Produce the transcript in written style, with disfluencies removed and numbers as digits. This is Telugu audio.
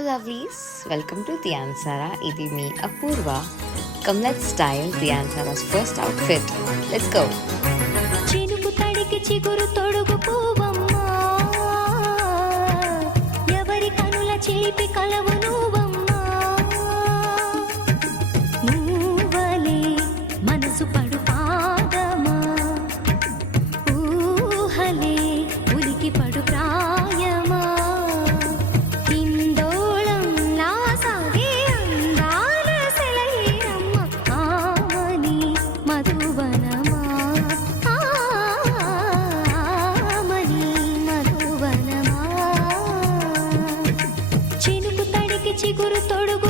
Hello lovelies, welcome to the Ansara. Idi me Apurva. Come let's style the Ansara's first outfit. Let's go. చినుకు తడికి చిగురు తొడుగు పూవమ్మా ఎవరి కనుల చిలిపి కలవు నువ్వమ్మా నువ్వలే మనసు పడు పాదమా ఊహలే ఉలికి పడు ప్రాయమా ఇందోళం నా సాగే అందాల సెలయేరమ్మ ఆమని మధువనమా ఆమని మధువనమా చినుకు తడికి చిగురు తొడుగు